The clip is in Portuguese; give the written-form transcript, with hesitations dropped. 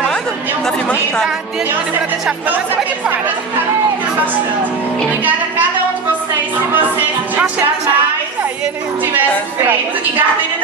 filmando? Tá filmando? Tá. Ele pra deixar filmando, mas como é que para? Obrigada a cada um de vocês, se vocês jamais tivessem feito. E Gardênia